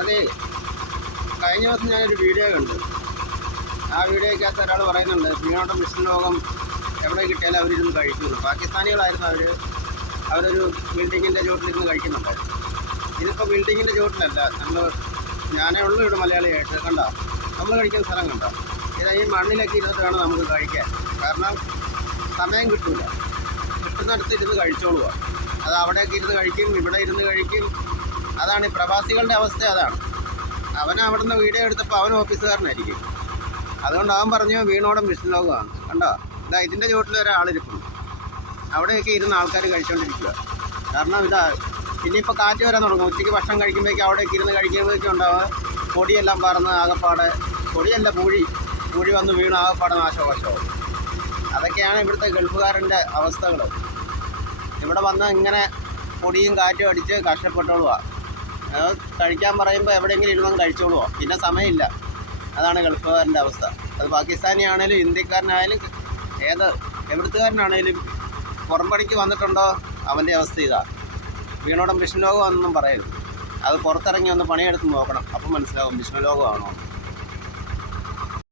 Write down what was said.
അതെ, കഴിഞ്ഞ ദിവസം ഞാനൊരു വീഡിയോ കണ്ടു. ആ വീഡിയോയ്ക്കകത്ത് ഒരാൾ പറയുന്നുണ്ട്, വീണോട്ടം മിഷൻ ലോകം എവിടെ കിട്ടിയാലും അവരിരുന്ന് കഴിക്കുന്നു. പാകിസ്ഥാനികളായിരുന്നു അവരൊരു ബിൽഡിങ്ങിൻ്റെ ചുവട്ടിലിരുന്ന് കഴിക്കുന്നുണ്ടായിരുന്നു. ഇതിപ്പോൾ ബിൽഡിങ്ങിൻ്റെ ചുവട്ടിലല്ല, ഞാനേ ഉള്ളൂ ഇവിടെ മലയാളിയായിട്ട്. കണ്ടോ, നമ്മൾ കഴിക്കുന്ന സ്ഥലം കണ്ടോ? ഇത് ഈ മണ്ണിലൊക്കെ ഇരുന്നിട്ട് വേണം നമുക്ക് കഴിക്കാൻ. കാരണം സമയം കിട്ടില്ല, കിട്ടുന്നിടത്ത് ഇരുന്ന് കഴിച്ചോളുക. അത് അവിടെയൊക്കെ ഇരുന്ന് കഴിക്കും, ഇവിടെ ഇരുന്ന് കഴിക്കും. അതാണ് ഈ പ്രവാസികളുടെ അവസ്ഥ. അതാണ് അവിടെ നിന്ന് വീഡിയോ എടുത്തപ്പോൾ അവൻ ഓഫീസുകാരനായിരിക്കും. അതുകൊണ്ട് അവൻ പറഞ്ഞു വീണോടം മിഷൻ ലോകമാണ്. കണ്ടോ, ഇതിൻ്റെ ചുവട്ടിൽ ഒരാളിരിക്കുന്നു. അവിടെയൊക്കെ ഇരുന്ന് ആൾക്കാർ കഴിച്ചുകൊണ്ടിരിക്കുക. കാരണം ഇനിയിപ്പോൾ കാറ്റ് വരാൻ തുടങ്ങും. ഉച്ചയ്ക്ക് ഭക്ഷണം കഴിക്കുമ്പോഴേക്കും അവിടെയൊക്കെ ഇരുന്ന് കഴിക്കുമ്പോഴേക്കും ഉണ്ടാവുക പൊടിയെല്ലാം പറന്ന് ആകപ്പാടെ, പൊടിയല്ല പൂഴി വന്ന് വീണ് ആകപ്പാടെ നാശകോശവും. അതൊക്കെയാണ് ഇവിടുത്തെ ഗൾഫുകാരൻ്റെ അവസ്ഥകൾ. ഇവിടെ വന്ന് ഇങ്ങനെ പൊടിയും കാറ്റും അടിച്ച് കഷ്ടപ്പെട്ടോളുക. കഴിക്കാൻ പറയുമ്പോൾ എവിടെയെങ്കിലും ഇരുന്നങ്ങ് കഴിച്ചോളുക. പിന്നെ സമയമില്ല. അതാണ് ഗൾഫുകാരൻ്റെ അവസ്ഥ. അത് പാകിസ്ഥാനി ആണേലും ഇന്ത്യക്കാരനായാലും എവിടുത്തുകാരനാണേലും പുറം പണിക്ക് വന്നിട്ടുണ്ടോ അവൻ്റെ അവസ്ഥ ഇതാ. വീണോടം മിഷൻ ലോകമാണെന്നൊന്നും പറയരുത്. അത് പുറത്തിറങ്ങി ഒന്ന് പണിയെടുത്ത് നോക്കണം. അപ്പം മനസ്സിലാവും മിഷൻ ലോകമാണോ.